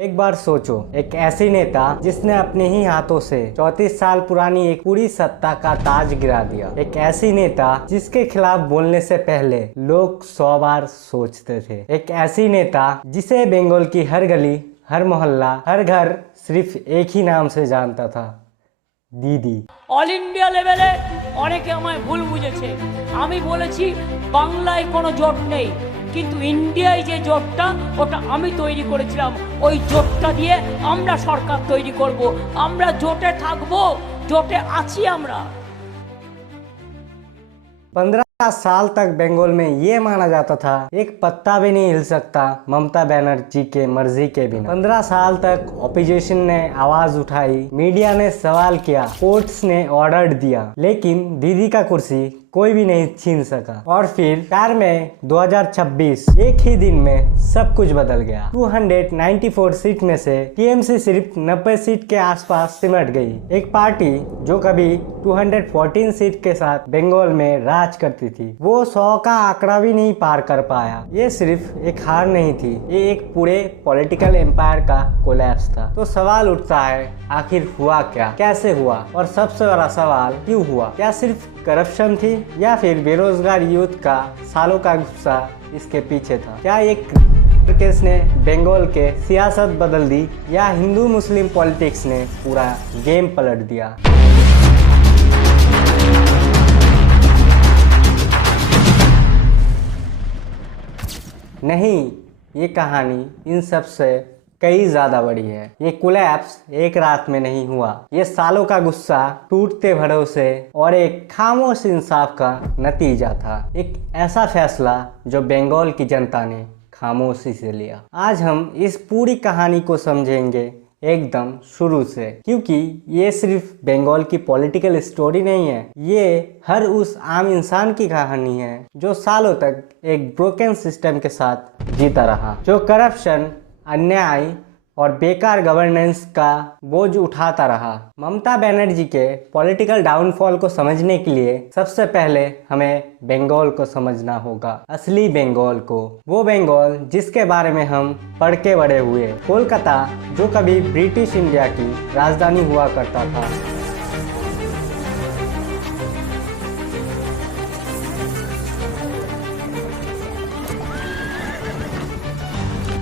एक बार सोचो, एक ऐसी नेता जिसने अपने ही हाथों से 34 साल पुरानी एक पूरी सत्ता का ताज गिरा दिया। एक ऐसी नेता जिसके खिलाफ बोलने से पहले लोग 100 बार सोचते थे। एक ऐसी नेता जिसे बंगाल की हर गली, हर मोहल्ला, हर घर सिर्फ एक ही नाम से जानता था, दीदी। অল ইন্ডিয়া লেভেলে অনেকে আমায় ভুল বুঝেছে। আমি বলেছি বাংলায় কোনো জোট নেই, কিন্তু ইন্ডিয়ায় যে জোটটা ওটা আমি তৈরি করেছিলাম। ওই জোটটা দিয়ে আমরা সরকার তৈরি করব। আমরা জোটে থাকবো, জোটে আছি আমরা। 15 साल तक बंगाल में ये माना जाता था एक पत्ता भी नहीं हिल सकता ममता बनर्जी के मर्जी के बिना। 15 साल तक ऑपोजिशन ने आवाज उठाई, मीडिया ने सवाल किया, कोर्ट्स ने ऑर्डर दिया, लेकिन दीदी का कुर्सी कोई भी नहीं छीन सका। और फिर 4 मई 2026 एक ही दिन में सब कुछ बदल गया। 294 सीट में से टीएमसी सिर्फ 90 सीट के आसपास सिमट गई। एक पार्टी जो कभी 214 सीट के साथ बंगाल में राज करती थी, वो 100 का आंकड़ा भी नहीं पार कर पाया। ये सिर्फ एक हार नहीं थी, ये एक पूरे पॉलिटिकल एम्पायर का कोलैप्स था। तो सवाल उठता है, आखिर हुआ क्या, कैसे हुआ, और सबसे बड़ा सवाल क्यों हुआ? क्या सिर्फ करप्शन थी या फिर बेरोजगार यूथ का सालों का गुस्सा इसके पीछे था? क्या एक केस ने बंगाल के सियासत बदल दी या हिंदू मुस्लिम पॉलिटिक्स ने पूरा गेम पलट दिया? नहीं, ये कहानी इन सब से कई ज्यादा बड़ी है। ये कोलैप्स एक रात में नहीं हुआ, ये सालों का गुस्सा, टूटते भरोसे और एक खामोश इंसाफ का नतीजा था। एक ऐसा फैसला जो बंगाल की जनता ने खामोशी से लिया। आज हम इस पूरी कहानी को समझेंगे एकदम शुरू से, क्योंकि ये सिर्फ बंगाल की पॉलिटिकल स्टोरी नहीं है, ये हर उस आम इंसान की कहानी है जो सालों तक एक ब्रोकन सिस्टम के साथ जीता रहा, जो करप्शन, अन्याय और बेकार गवर्नेंस का बोझ उठाता रहा। ममता बनर्जी के पॉलिटिकल डाउनफॉल को समझने के लिए सबसे पहले हमें बंगाल को समझना होगा, असली बंगाल को। वो बंगाल जिसके बारे में हम पढ़ के बड़े हुए। कोलकाता जो कभी ब्रिटिश इंडिया की राजधानी हुआ करता था।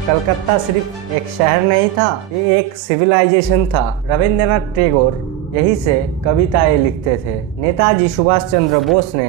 कलकत्ता सिर्फ एक शहर नहीं था, ये एक सिविलाइजेशन था। रविंद्रनाथ टैगोर यही से कविताएं लिखते थे। नेताजी सुभाष चंद्र बोस ने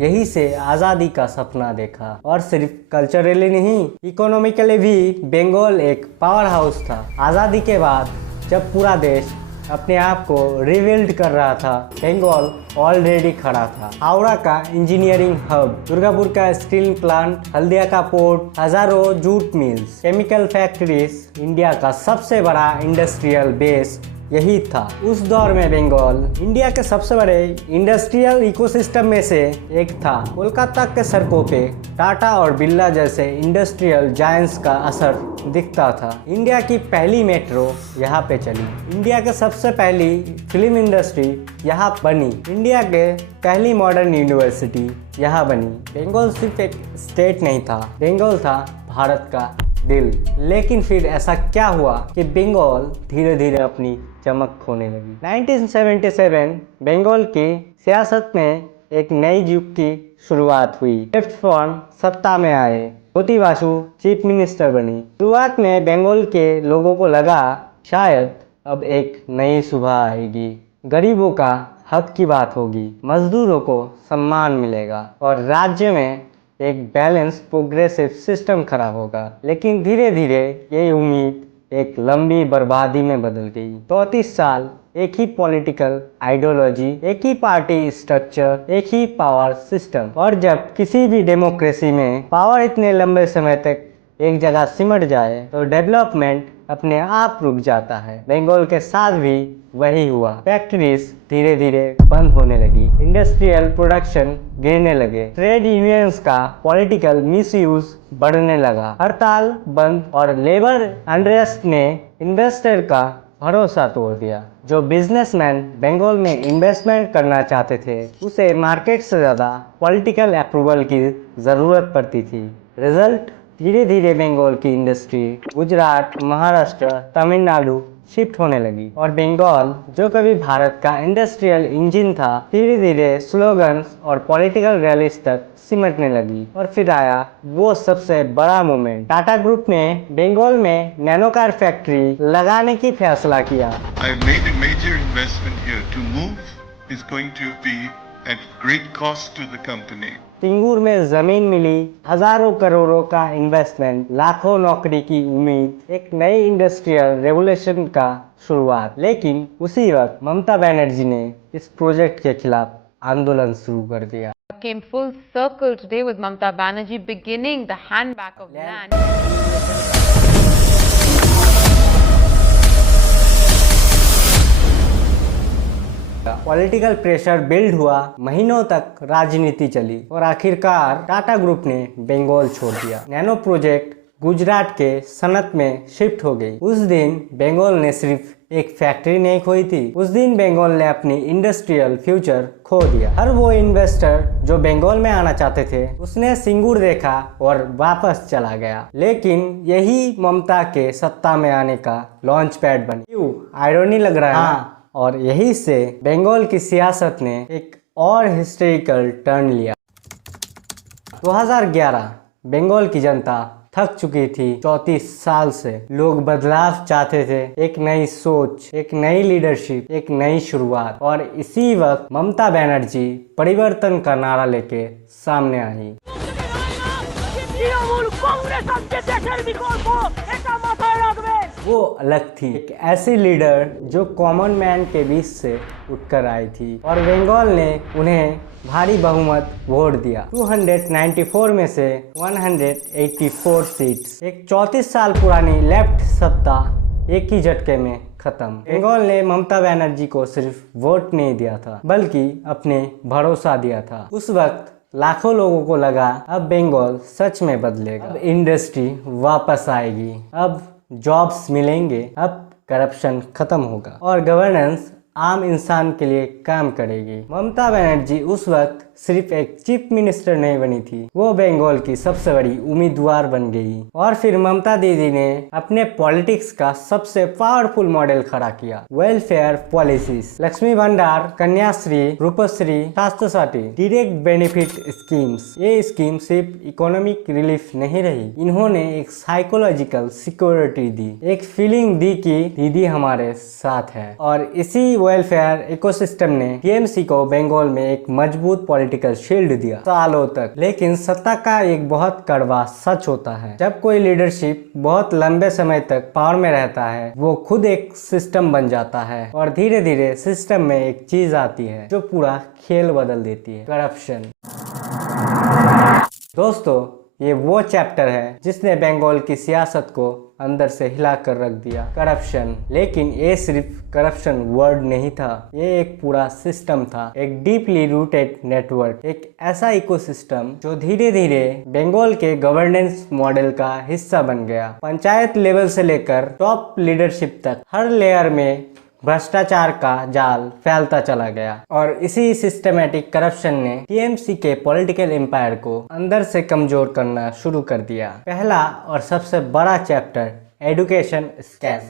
यही से आज़ादी का सपना देखा। और सिर्फ कल्चरली नहीं, इकोनॉमिकली भी बंगाल एक पावर हाउस था। आज़ादी के बाद जब पूरा देश अपने आप को रिबिल्ड कर रहा था, बंगाल ऑलरेडी खड़ा था। हावड़ा का इंजीनियरिंग हब, दुर्गापुर का स्टील प्लांट, हल्दिया का पोर्ट, हजारों jute mills, chemical factories, India का सबसे बड़ा इंडस्ट्रियल बेस यही था। उस दौर में बंगाल इंडिया के सबसे बड़े इंडस्ट्रियल इकोसिस्टम में से एक था। कोलकाता के सड़कों पे टाटा और बिरला जैसे इंडस्ट्रियल जायंट्स का असर दिखता था। इंडिया की पहली मेट्रो यहाँ पे चली, इंडिया के सबसे पहली फिल्म इंडस्ट्री यहाँ बनी, इंडिया के पहली मॉडर्न यूनिवर्सिटी यहाँ बनी। बंगाल सिर्फ एक स्टेट नहीं था, बंगाल था भारत का दिल। लेकिन फिर ऐसा क्या हुआ कि बंगाल धीरे धीरे अपनी चमक खोने लगी। 1977 बंगाल की सियासत में एक नई युग की शुरुआत हुई। लेफ्ट फ्रंट सत्ता में आए, ज्योति बासु चीफ मिनिस्टर बनी। शुरुआत में बंगाल के लोगों को लगा शायद अब एक नई सुबह आएगी, गरीबों का हक की बात होगी, मजदूरों को सम्मान मिलेगा और राज्य में एक बैलेंस प्रोग्रेसिव सिस्टम खड़ा होगा। लेकिन धीरे धीरे ये उम्मीद एक लंबी बर्बादी में बदल गई। 34 साल एक ही पॉलिटिकल आइडियोलॉजी, एक ही पार्टी स्ट्रक्चर, एक ही पावर सिस्टम। और जब किसी भी डेमोक्रेसी में पावर इतने लंबे समय तक एक जगह सिमट जाए तो डेवलपमेंट अपने आप रुक जाता है। बंगाल के साथ भी वही हुआ। फैक्ट्रीज धीरे धीरे बंद होने लगी, इंडस्ट्रियल प्रोडक्शन गिरने लगे, ट्रेड यूनियंस का पॉलिटिकल मिसयूज बढ़ने लगा, हड़ताल बंद और लेबर अनरेस्ट ने इन्वेस्टर का भरोसा तोड़ दिया। जो बिजनेसमैन बंगाल में इन्वेस्टमेंट करना चाहते थे, उसे मार्केट से ज़्यादा पॉलिटिकल अप्रूवल की ज़रूरत पड़ती थी। रिजल्ट धीरे धीरे बंगाल की इंडस्ट्री गुजरात, महाराष्ट्र, तमिलनाडु शिफ्ट होने लगी और बंगाल जो कभी भारत का इंडस्ट्रियल इंजन था धीरे धीरे स्लोगन्स और पॉलिटिकल रैलीज तक सिमटने लगी। और फिर आया वो सबसे बड़ा मोमेंट, टाटा ग्रुप ने बंगाल में नैनो कार फैक्ट्री लगाने की फैसला किया। I made a major investment here. To move is going to be at great cost to the company. टिंगूर में जमीन मिली, हजारों करोड़ों का इन्वेस्टमेंट, लाखों नौकरी की उम्मीद, एक नई इंडस्ट्रियल रेवोल्यूशन का शुरुआत। लेकिन उसी वक्त ममता बनर्जी ने इस प्रोजेक्ट के खिलाफ आंदोलन शुरू कर दिया। Came full circle today with Mamta Banerjee beginning the handback of land. Political pressure build हुआ, महीनों तक राजनीति चली और आखिरकार टाटा ग्रुप ने बंगाल छोड़ दिया। नैनो प्रोजेक्ट गुजरात के सनत में शिफ्ट हो गई। उस दिन बंगाल ने सिर्फ एक फैक्ट्री नहीं खोई थी, उस दिन बंगाल ने अपनी इंडस्ट्रियल फ्यूचर खो दिया। हर वो इन्वेस्टर जो बंगाल में आना चाहते थे उसने सिंगूर देखा और वापस चला गया। लेकिन यही ममता के सत्ता में आने का लॉन्च पैड बनी। क्यों आयरनी लग रहा है? हाँ, और यही से बंगाल की सियासत ने एक और हिस्टोरिकल टर्न लिया। 2011 बंगाल की जनता थक चुकी थी। 34 साल से लोग बदलाव चाहते थे, एक नई सोच, एक नई लीडरशिप, एक नई शुरुआत। और इसी वक्त ममता बनर्जी परिवर्तन का नारा लेके सामने आई। वो अलग थी, एक ऐसी लीडर जो कॉमन मैन के बीच से उठकर आई थी और बंगाल ने उन्हें भारी बहुमत वोट दिया। 294 में से 184 सीट्स। एक 34 साल पुरानी लेफ्ट सत्ता एक ही झटके में खत्म। बंगाल ने ममता बनर्जी को सिर्फ वोट नहीं दिया था बल्कि अपने भरोसा दिया था। उस वक्त लाखों लोगों को लगा अब बंगाल सच में बदलेगा, अब इंडस्ट्री वापस आएगी, अब जॉब्स मिलेंगे, अब करप्शन खत्म होगा और गवर्नेंस आम इंसान के लिए काम करेगी। ममता बनर्जी उस वक्त सिर्फ एक चीफ मिनिस्टर नहीं बनी थी, वो बंगाल की सबसे बड़ी उम्मीदवार बन गई। और फिर ममता दीदी ने अपने पॉलिटिक्स का सबसे पावरफुल मॉडल खड़ा किया, वेलफेयर पॉलिसीज, लक्ष्मी भंडार, कन्याश्री, रूपश्री, स्वास्थ्य साथी, डायरेक्ट बेनिफिट स्कीम्स। ये स्कीम सिर्फ इकोनॉमिक रिलीफ नहीं रही, इन्होंने एक साइकोलॉजिकल सिक्योरिटी दी, एक फीलिंग दी कि दीदी हमारे साथ है। और इसी वेलफेयर इकोसिस्टम ने टीएमसी को बंगाल में एक मजबूत पॉलिटिकल शील्ड दिया सालों तक। लेकिन सत्ता का एक बहुत कड़वा सच होता है, जब कोई लीडरशिप बहुत लंबे समय तक पावर में रहता है वो खुद एक सिस्टम बन जाता है और धीरे धीरे सिस्टम में एक चीज आती है जो पूरा खेल बदल देती है, करप्शन। दोस्तों, ये वो चैप्टर है जिसने बंगाल की सियासत को अंदर से हिला कर रख दिया, करप्शन। लेकिन ये सिर्फ करप्शन वर्ड नहीं था, ये एक पूरा सिस्टम था, एक डीपली रूटेड नेटवर्क, एक ऐसा इकोसिस्टम जो धीरे धीरे बंगाल के गवर्नेंस मॉडल का हिस्सा बन गया। पंचायत लेवल से लेकर टॉप लीडरशिप तक हर लेयर में भ्रष्टाचार का जाल फैलता चला गया और इसी सिस्टमैटिक करप्शन ने टीएमसी के पॉलिटिकल एम्पायर को अंदर से कमजोर करना शुरू कर दिया। पहला और सबसे बड़ा चैप्टर, एजुकेशन स्कैम।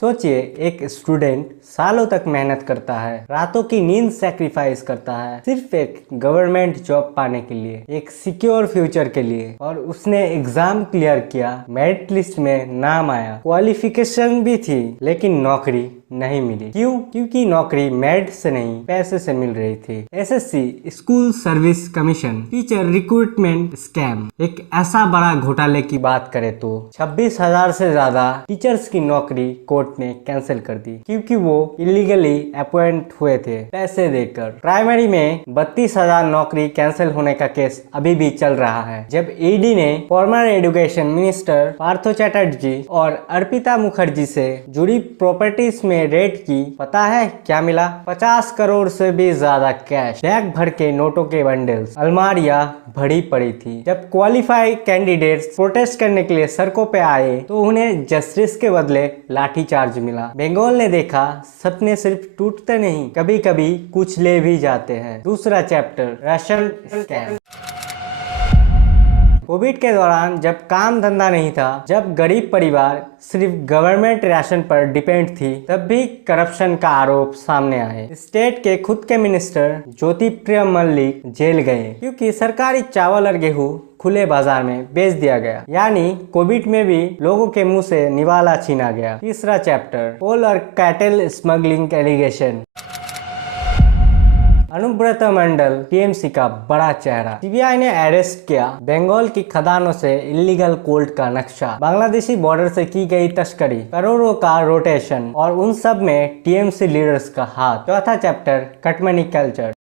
सोचिए, एक स्टूडेंट सालों तक मेहनत करता है, रातों की नींद सैक्रिफाइस करता है सिर्फ एक गवर्नमेंट जॉब पाने के लिए, एक सिक्योर फ्यूचर के लिए। और उसने एग्जाम क्लियर किया, मेरिट लिस्ट में नाम आया, क्वालिफिकेशन भी थी, लेकिन नौकरी नहीं मिली। क्यों? क्योंकि नौकरी मेरिट से नहीं पैसे से मिल रही थी। SSC school service commission teacher recruitment scam. एक ऐसा बड़ा घोटाले की बात करें तो 26,000 से ज्यादा टीचर्स की नौकरी कोर्ट ने कैंसिल कर दी क्योंकि वो इलीगली अपॉइंट हुए थे पैसे देकर। प्राइमरी में 32,000 नौकरी कैंसिल होने का केस अभी भी चल रहा है। जब ईडी ने farmer education minister Partho Chatterjee और अर्पिता मुखर्जी से जुड़ी प्रॉपर्टीज में रेड की, पता है क्या मिला? 50 करोड़ से भी ज्यादा कैश, बैग भर के नोटों के बंडल्स, अलमारियां भरी पड़ी थी। जब क्वालिफाइड कैंडिडेट्स प्रोटेस्ट करने के लिए सड़कों पे आए तो उन्हें जस्टिस के बदले लाठीचार्ज मिला। बंगाल ने देखा सपने सिर्फ टूटते नहीं, कभी कभी कुछ ले भी जाते हैं। दूसरा चैप्टर, राशन स्कैम। कोविड के दौरान जब काम धंधा नहीं था, जब गरीब परिवार सिर्फ गवर्नमेंट राशन पर डिपेंड थी, तब भी करप्शन का आरोप सामने आए। स्टेट के खुद के मिनिस्टर ज्योतिप्रिय मल्लिक जेल गए क्योंकि सरकारी चावल और गेहूं खुले बाजार में बेच दिया गया। यानी कोविड में भी लोगों के मुंह से निवाला छीना गया। तीसरा चैप्टर, कोल और कैटल स्मगलिंग एलिगेशन। अनुब्रत मंडल टीएमसी का बड़ा चेहरा। सीबीआई ने अरेस्ट किया बंगाल की खदानों से इलीगल कोल्ड का नक्शा, बांग्लादेशी बॉर्डर से की गई तस्करी, करोड़ों का रोटेशन और उन सब में टीएमसी लीडर्स का हाथ। चौथा चैप्टर, कटमनी कल्चर।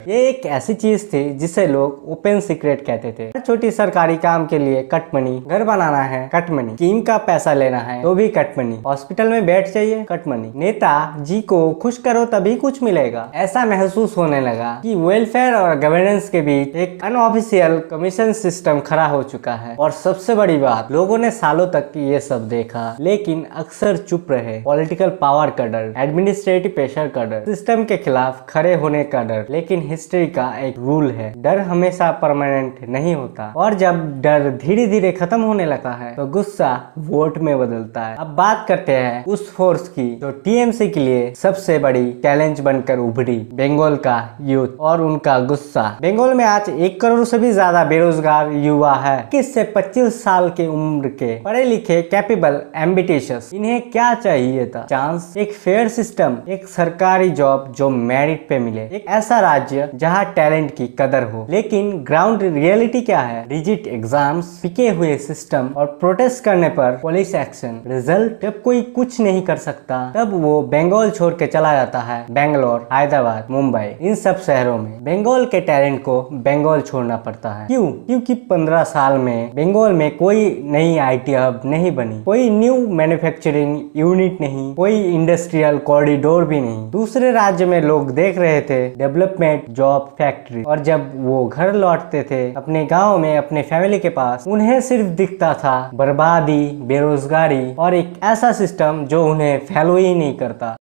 ये एक ऐसी चीज थी जिसे लोग ओपन सीक्रेट कहते थे। हर छोटी सरकारी काम के लिए कटमनी, घर बनाना है कटमनी, स्कीम का पैसा लेना है तो भी कटमनी, हॉस्पिटल में बेड चाहिए कटमनी, नेता जी को खुश करो तभी कुछ मिलेगा। ऐसा महसूस होने लगा कि वेलफेयर और गवर्नेंस के बीच एक अनऑफिशियल कमीशन सिस्टम खड़ा हो चुका है। और सबसे बड़ी बात, लोगों ने सालों तक ये सब देखा लेकिन अक्सर चुप रहे। पॉलिटिकल पावर का डर, एडमिनिस्ट्रेटिव प्रेशर का डर, सिस्टम के खिलाफ खड़े होने का डर। लेकिन हिस्ट्री का एक रूल है, डर हमेशा परमानेंट नहीं होता और जब डर धीरे धीरे खत्म होने लगता है तो गुस्सा वोट में बदलता है। अब बात करते हैं उस फोर्स की जो टीएमसी के लिए सबसे बड़ी चैलेंज बनकर उभरी, बंगाल का यूथ और उनका गुस्सा। बंगाल में आज 1 करोड़ से भी ज्यादा बेरोजगार युवा है, 21 से 25 साल के उम्र के, पढ़े लिखे, कैपेबल, एम्बिटिशियस। इन्हें क्या चाहिए था? चांस, एक फेयर सिस्टम, एक सरकारी जॉब जो मेरिट पे मिले, एक ऐसा राज्य जहां टैलेंट की कदर हो। लेकिन ग्राउंड रियलिटी क्या है? रिजिड एग्जाम्स, पिके हुए सिस्टम और प्रोटेस्ट करने पर पुलिस एक्शन। रिजल्ट, जब कोई कुछ नहीं कर सकता तब वो बंगाल छोड़ के चला जाता है बेंगलोर, हैदराबाद, मुंबई। इन सब शहरों में बंगाल के टैलेंट को बंगाल छोड़ना पड़ता है। क्यों? क्योंकि 15 साल में बंगाल में कोई नई IT हब नहीं बनी, कोई न्यू मैन्युफैक्चरिंग यूनिट नहीं, कोई इंडस्ट्रियल कॉरिडोर भी नहीं। दूसरे राज्य में लोग देख रहे थे डेवलपमेंट, जॉब, फैक्ट्री, और जब वो घर लौटते थे अपने गांव में अपने फैमिली के पास, उन्हें सिर्फ दिखता था बर्बादी, बेरोजगारी और एक ऐसा सिस्टम जो उन्हें फॉलो ही नहीं करता।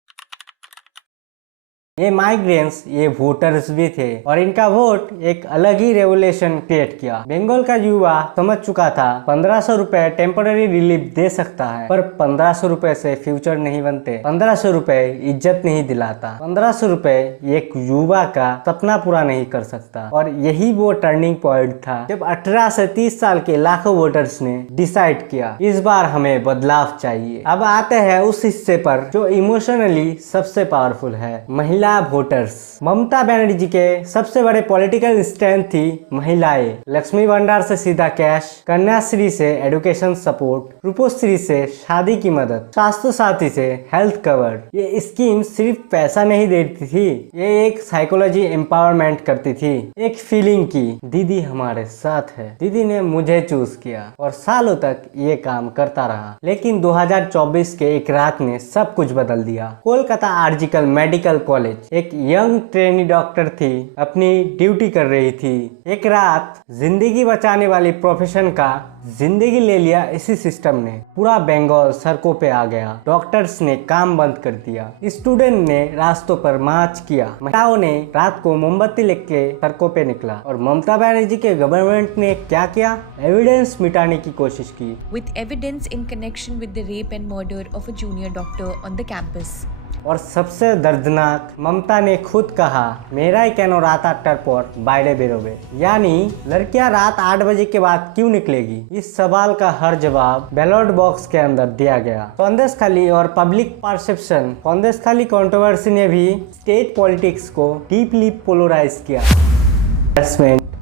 ये माइग्रेंट्स, ये वोटर्स भी थे और इनका वोट एक अलग ही रेवोल्यूशन क्रिएट किया। बंगाल का युवा समझ चुका था 1500 रुपए टेम्पररी रिलीफ दे सकता है, पर 1500 रुपए से फ्यूचर नहीं बनते, 1500 रुपए इज्जत नहीं दिलाता, 1500 रुपए एक युवा का सपना पूरा नहीं कर सकता। और यही वो टर्निंग पॉइंट था जब 18 से 30 साल के लाखों वोटर्स ने डिसाइड किया इस बार हमें बदलाव चाहिए। अब आते हैं उस हिस्से पर जो इमोशनली सबसे पावरफुल है, महिला वोटर्स। ममता बनर्जी के सबसे बड़े पॉलिटिकल स्ट्रेंथ थी महिलाएं। लक्ष्मी भंडार से सीधा कैश, कन्याश्री से एजुकेशन सपोर्ट, रूपोश्री से शादी की मदद, स्वास्थ्य साथी से हेल्थ कवर। ये स्कीम सिर्फ पैसा नहीं देती थी, ये एक साइकोलॉजी एम्पावरमेंट करती थी, एक फीलिंग की दीदी हमारे साथ है, दीदी ने मुझे चूज किया। और सालों तक ये काम करता रहा। लेकिन 2024 के एक रात ने सब कुछ बदल दिया। कोलकाता आर्जिकल मेडिकल कॉलेज, एक यंग ट्रेनी डॉक्टर थी, अपनी ड्यूटी कर रही थी। एक रात जिंदगी बचाने वाली प्रोफेशन का जिंदगी ले लिया इसी सिस्टम ने। पूरा बंगाल सड़कों पे आ गया। डॉक्टर्स ने काम बंद कर दिया, स्टूडेंट ने रास्तों पर मार्च किया, महिलाओं ने रात को मोमबत्ती लेके सड़कों पे निकला। और ममता बनर्जी के गवर्नमेंट ने क्या किया? एविडेंस मिटाने की कोशिश की। With evidence in connection with the rape and murder of a junior doctor on the campus. और सबसे दर्दनाक, ममता ने खुद कहा मेरा ही केनो रात 8टार पर बाहरे बेरोबे, यानी लड़कियां रात 8 बजे के बाद क्यों निकलेगी? इस सवाल का हर जवाब बैलेट बॉक्स के अंदर दिया गया। संदेशखाली और पब्लिक परसेप्शन, संदेशखाली कंट्रोवर्सी ने भी स्टेट पॉलिटिक्स को डीपली पोलराइज किया।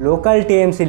लोकल टीएमसी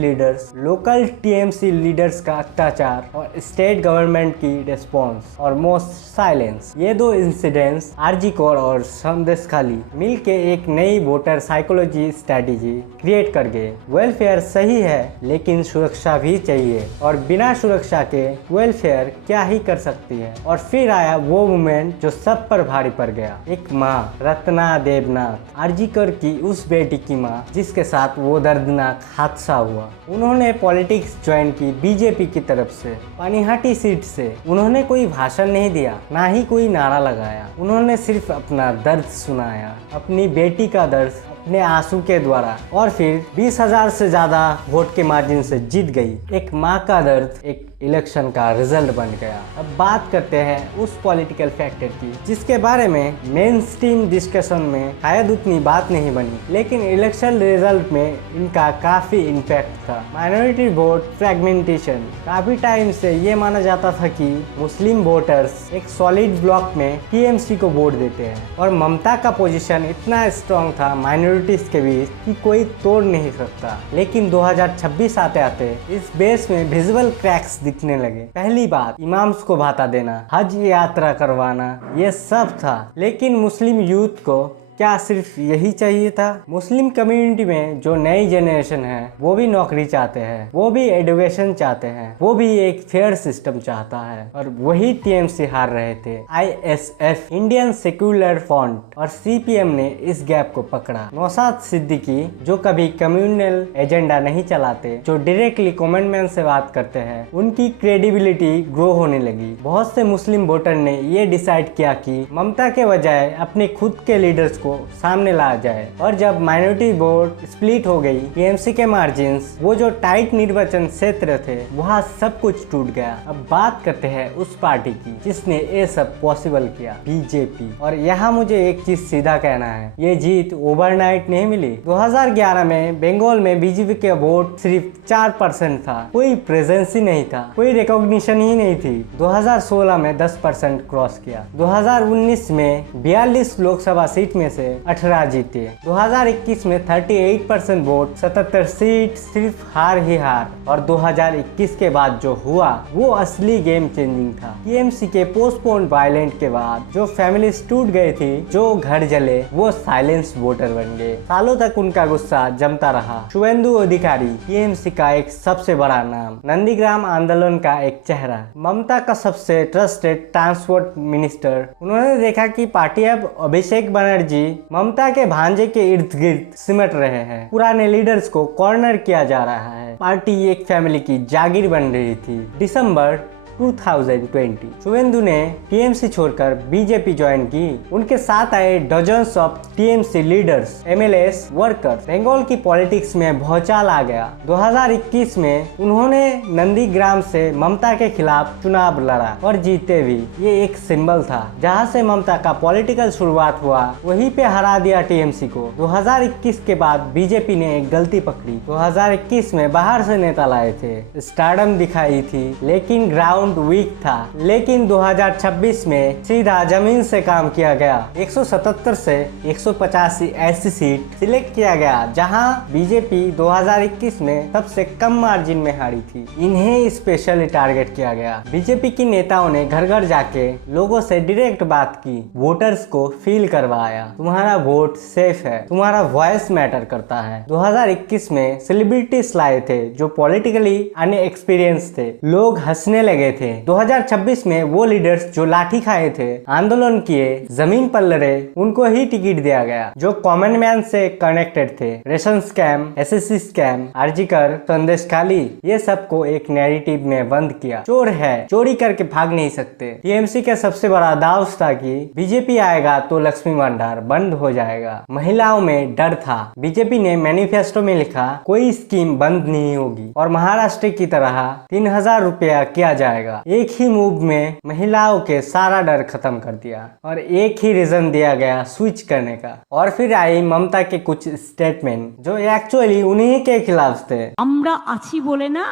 लीडर्स का अत्याचार और स्टेट गवर्नमेंट की रिस्पॉन्स और मोस्ट साइलेंस। ये दो इंसिडेंट्स आरजी कोर और संदेशखाली मिलके एक नई वोटर साइकोलॉजी स्ट्रेटेजी क्रिएट कर गए। वेलफेयर सही है लेकिन सुरक्षा भी चाहिए, और बिना सुरक्षा के वेलफेयर क्या ही कर सकती है। और फिर आया वो मोमेंट जो सब पर भारी पड़ गया। एक माँ, रत्ना देवनाथ, आरजी कोर की उस बेटी की माँ जिसके साथ वो दर्दनाक हादसा हुआ। उन्होंने पॉलिटिक्स ज्वाइन की बीजेपी की तरफ से, पानीहाटी सीट से। उन्होंने कोई भाषण नहीं दिया, ना ही कोई नारा लगाया। उन्होंने सिर्फ अपना दर्द सुनाया, अपनी बेटी का दर्द, अपने आंसू के द्वारा और फिर 20,000 से ज्यादा वोट के मार्जिन से जीत गई। एक माँ का दर्द एक इलेक्शन का रिजल्ट बन गया। अब बात करते हैं उस पॉलिटिकल फैक्टर की जिसके बारे में मेन स्ट्रीम डिस्कशन में शायद उतनी बात नहीं बनी, लेकिन इलेक्शन रिजल्ट में इनका काफी इम्पैक्ट था। Minority vote fragmentation. काफी टाइम से ये माना जाता था कि मुस्लिम वोटर्स एक सॉलिड ब्लॉक में टीएमसी को वोट देते हैं और ममता का पोजीशन इतना स्ट्रॉन्ग था माइनॉरिटीज के बीच कि कोई तोड़ नहीं सकता। लेकिन 2026 आते आते इस बेस में विजुअल क्रैक्स दिखने लगे। पहली बात, इमाम्स को भाता देना, हज यात्रा करवाना, ये सब था। लेकिन मुस्लिम यूथ को क्या सिर्फ यही चाहिए था? मुस्लिम कम्युनिटी में जो नई जनरेशन है वो भी नौकरी चाहते हैं, वो भी एजुकेशन चाहते हैं, वो भी एक फेयर सिस्टम चाहता है और वही टीएमसी हार रहे थे। आईएसएफ, इंडियन सेक्युलर फ्रंट और सीपीएम ने इस गैप को पकड़ा। नौशाद सिद्दीकी जो कभी कम्युनल एजेंडा नहीं चलाते, जो डायरेक्टली कॉमन मैन से बात करते हैं, उनकी क्रेडिबिलिटी ग्रो होने लगी। बहुत से मुस्लिम वोटर ने ये डिसाइड किया कि ममता के बजाय अपने खुद के लीडर्स को सामने लाया जाए। और जब माइनॉरिटी वोट स्प्लिट हो गई, टीएमसी के मार्जिन्स, वो जो टाइट निर्वाचन क्षेत्र थे, वहाँ सब कुछ टूट गया। अब बात करते हैं उस पार्टी की जिसने ये सब पॉसिबल किया, बीजेपी। और यहाँ मुझे एक चीज सीधा कहना है, ये जीत ओवरनाइट नहीं मिली। 2011 में बंगाल में बीजेपी के वोट सिर्फ 4% था, कोई प्रेजेंस ही नहीं था, कोई रिकॉग्निशन ही नहीं थी। 2016 में 10% क्रॉस किया। 2019 में 42 लोकसभा सीट में से 18 जीते। 2021 में 38% वोट, 77 सीट, सिर्फ हार ही हार। और 2021 के बाद जो हुआ वो असली गेम चेंजिंग था। टीएमसी के पोस्टपोन वायलेंट के बाद जो फैमिलीज टूट गई थी, जो घर जले, वो साइलेंस वोटर बन गए। सालों तक उनका गुस्सा जमता रहा। शुभेंदु अधिकारी, टीएमसी का एक सबसे बड़ा नाम, नंदीग्राम आंदोलन का एक चेहरा, ममता का सबसे ट्रस्टेड ट्रांसपोर्ट मिनिस्टर। उन्होंने देखा कि पार्टी अब अभिषेक बनर्जी ममता के भांजे के इर्द गिर्द सिमट रहे हैं, पुराने लीडर्स को कॉर्नर किया जा रहा है, पार्टी एक फैमिली की जागीर बन रही थी। दिसंबर 2020 शुभेंदु ने टीएमसी छोड़कर बीजेपी ज्वाइन की। उनके साथ आए dozens of TMC leaders, MLAs, workers. Bengal की पॉलिटिक्स में भौचाल आ गया। 2021 में उन्होंने नंदीग्राम से ममता के खिलाफ चुनाव लड़ा और जीते भी। ये एक सिंबल था। जहां से ममता का पॉलिटिकल शुरुआत हुआ, वहीं पे हरा दिया टीएमसी को। 2021 के बाद बीजेपी ने एक गलती पकड़ी। 2021 में बाहर से नेता लाए थे, स्टारडम दिखाई थी, लेकिन ग्राउंड वीक था। लेकिन 2026 में सीधा जमीन से काम किया गया। 177 से 185 ऐसी सीट सिलेक्ट किया गया जहां बीजेपी 2021 में सबसे कम मार्जिन में हारी थी। इन्हें स्पेशली टारगेट किया गया। बीजेपी की नेताओं ने घर घर जाके लोगों से डायरेक्ट बात की, वोटर्स को फील करवाया, तुम्हारा वोट सेफ है, तुम्हारा वॉइस मैटर करता है। 2021 में सेलिब्रिटीज लाए थे जो पॉलिटिकली अनएक्सपीरियंस थे। लोग हंसने लगे थे। 2026 में वो लीडर्स जो लाठी खाए थे, आंदोलन किए, जमीन पर लड़े, उनको ही टिकट दिया गया। जो कॉमन मैन से कनेक्टेड थे, ration scam, SSC scam, RG Kar, संदेश खाली, ये सबको एक नैरेटिव में बंद किया। चोर है, चोरी करके भाग नहीं सकते। टीएमसी का सबसे बड़ा दाव था कि बीजेपी आएगा तो लक्ष्मी भंडार बंद हो जाएगा। महिलाओं में डर था। बीजेपी ने मैनिफेस्टो में लिखा, कोई स्कीम बंद नहीं होगी और महाराष्ट्र की तरह 3000 रुपया किया जाएगा। एक ही मूव में महिलाओं के सारा डर खत्म कर दिया और एक ही रीजन दिया गया स्विच करने का। और फिर आई ममता के कुछ स्टेटमेंट जो एक्चुअली उन्हीं के खिलाफ थे। আমরা আছি বলে না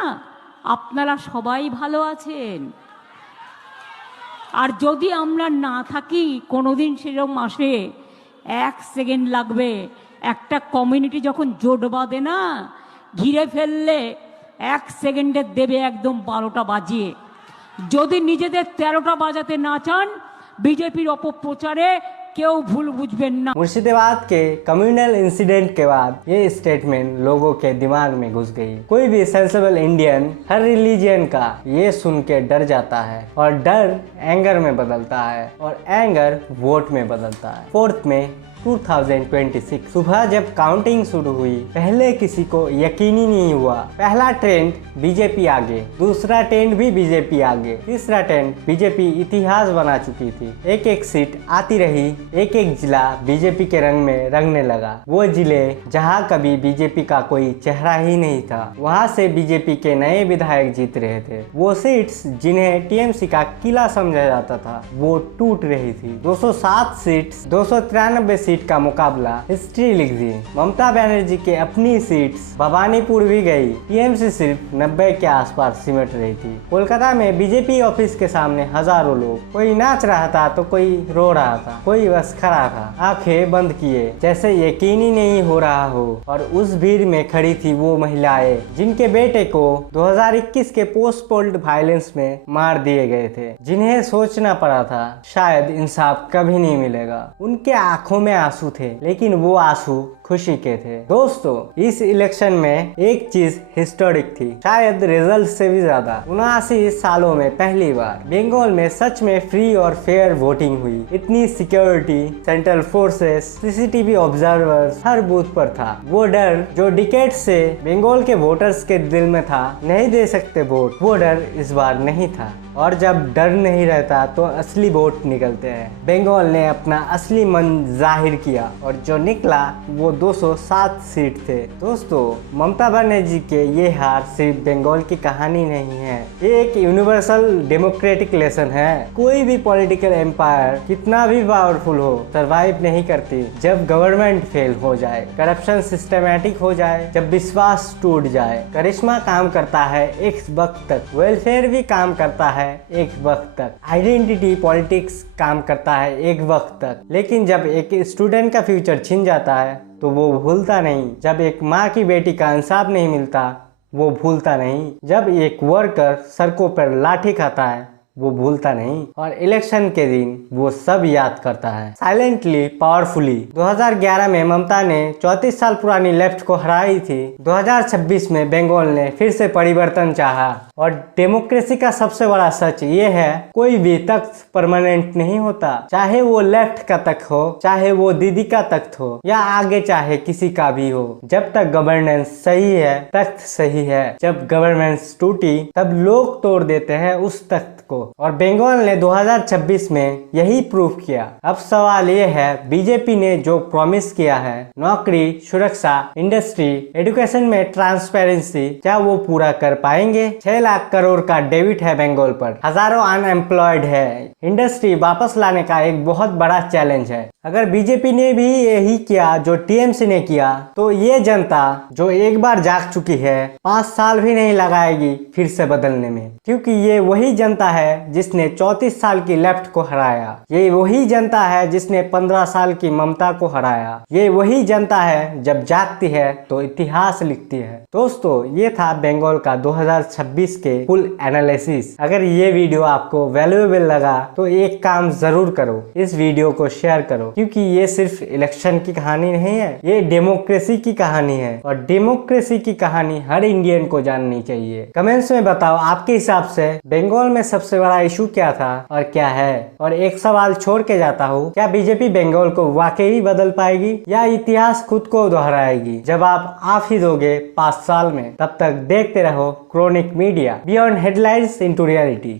আপনারা সবাই ভালো আছেন, আর যদি আমরা না থাকি কোনোদিন সেরকম আসে 1 সেকেন্ড লাগবে। একটা কমিউনিটি যখন জোট বাঁধে না, ঘিরে ফেললে 1 সেকেন্ডে দেবে একদম 12টা বাজিয়ে। যদি নিজেদের 13টা বাজাতে না চান, বিজেপির অপপ্রচারে কেউ ভুল বুঝবেন না। मुर्शिदाबाद के कम्युनल इंसिडेंट के बाद ये स्टेटमेंट लोगों के दिमाग में घुस गई। कोई भी सेंसिबल इंडियन हर रिलीजियन का ये सुन के डर जाता है और डर एंगर में बदलता है और एंगर वोट में बदलता है। फोर्थ में 2026। सुबह जब काउंटिंग शुरू हुई, पहले किसी को यकीन ही नहीं हुआ। पहला ट्रेंड बीजेपी आगे, दूसरा ट्रेंड भी बीजेपी आगे, तीसरा ट्रेंड बीजेपी इतिहास बना चुकी थी। एक एक सीट आती रही, एक एक जिला बीजेपी के रंग में रंगने लगा। वो जिले जहां कभी बीजेपी का कोई चेहरा ही नहीं था, वहां से बीजेपी के नए विधायक जीत रहे थे। वो सीट्स जिन्हें टीएमसी का किला समझा जाता था, वो टूट रही थी। 207 सीट्स, 293 सीट का मुकाबला हिस्ट्री लिख दी। ममता बनर्जी के अपनी सीट्स भवानीपुर भी गई। टीएमसी सिर्फ 90 के आसपास सिमट रही थी। कोलकाता में बीजेपी ऑफिस के सामने हजारों लोग, कोई नाच रहा था तो कोई रो रहा था, कोई बस खड़ा था, आंखें बंद किए जैसे यकीन ही नहीं हो रहा हो। और उस भीड़ में खड़ी थी वो महिलाएं जिनके बेटे को 2021 के पोस्ट पोल्ड वायलेंस में मार दिए गए थे, जिन्हें सोचना पड़ा था शायद इंसाफ कभी नहीं मिलेगा। उनके आंखों में आंसू थे, लेकिन वो आंसू खुशी के थे। दोस्तों, इस इलेक्शन में एक चीज हिस्टोरिक थी, शायद रिजल्ट से भी ज्यादा। 79 सालों में पहली बार बंगाल में सच में फ्री और फेयर वोटिंग हुई। इतनी security, central forces, CCTV observers हर बूथ पर था। वो डर जो डिकेड से बंगाल के वोटर्स के दिल में था, नहीं दे सकते वोट, वो डर इस बार नहीं था। और जब डर नहीं रहता तो असली वोट निकलते हैं। बंगाल ने अपना असली मन जाहिर किया और जो निकला वो 207 सीट थे। दोस्तों, ममता बनर्जी के ये हार सिर्फ बंगाल की कहानी नहीं है, ये एक यूनिवर्सल डेमोक्रेटिक लेसन है। कोई भी पॉलिटिकल एम्पायर कितना भी पावरफुल हो, सरवाइव नहीं करती जब गवर्नमेंट फेल हो जाए, करप्शन सिस्टमैटिक हो जाए, जब विश्वास टूट जाए। करिश्मा काम करता है एक वक्त तक, वेलफेयर भी काम करता है एक वक्त तक, आइडेंटिटी पॉलिटिक्स काम करता है एक वक्त तक, लेकिन जब एक स्टूडेंट का फ्यूचर छिन जाता है तो वो भूलता नहीं। जब एक माँ की बेटी का इंसाफ नहीं मिलता, वो भूलता नहीं। जब एक वर्कर सड़कों पर लाठी खाता है, वो भूलता नहीं। और इलेक्शन के दिन वो सब याद करता है, साइलेंटली, पावरफुली। 2011 में ममता ने 34 साल पुरानी लेफ्ट को हराई थी। 2026 में बंगाल ने फिर से परिवर्तन चाहा। और डेमोक्रेसी का सबसे बड़ा सच ये है, कोई भी तख्त परमानेंट नहीं होता, चाहे वो लेफ्ट का तख्त हो, चाहे वो दीदी का तख्त हो, या आगे चाहे किसी का भी हो। जब तक गवर्नेंस सही है, तख्त सही है। जब गवर्नेंस टूटी, तब लोग तोड़ देते हैं उस तख्त को। और बंगाल ने 2026 में यही प्रूफ किया। अब सवाल ये है, बीजेपी ने जो प्रॉमिस किया है, नौकरी, सुरक्षा, इंडस्ट्री, एजुकेशन में ट्रांसपेरेंसी, क्या वो पूरा कर पाएंगे? 6 लाख करोड़ का डेबिट है बंगाल पर, हजारों अनएम्प्लॉयड है। इंडस्ट्री वापस लाने का एक बहुत बड़ा चैलेंज है। अगर बीजेपी ने भी यही किया जो टीएमसी ने किया, तो ये जनता जो एक बार जाग चुकी है, 5 साल भी नहीं लगाएगी फिर से बदलने में। क्योंकि ये वही जनता है जिसने 34 साल की लेफ्ट को हराया। ये वही जनता है जिसने 15 साल की ममता को हराया। ये वही जनता है जब जागती है तो इतिहास लिखती है। दोस्तों, ये था बंगाल का 2026 के फुल एनालिसिस। अगर ये वीडियो आपको वैल्यूएबल लगा तो एक काम जरूर करो, इस वीडियो को शेयर करो, क्योंकि ये सिर्फ इलेक्शन की कहानी नहीं है, ये डेमोक्रेसी की कहानी है। और डेमोक्रेसी की कहानी हर इंडियन को जाननी चाहिए। कमेंट्स में बताओ, आपके हिसाब से बंगाल में सबसे बड़ा इशू क्या था और क्या है? और एक सवाल छोड़ के जाता हूँ, क्या बीजेपी बंगाल को वाकई बदल पाएगी या इतिहास खुद को दोहराएगी? जवाब आप ही दोगे 5 साल में। तब तक देखते रहो chronic media, beyond headlines into reality.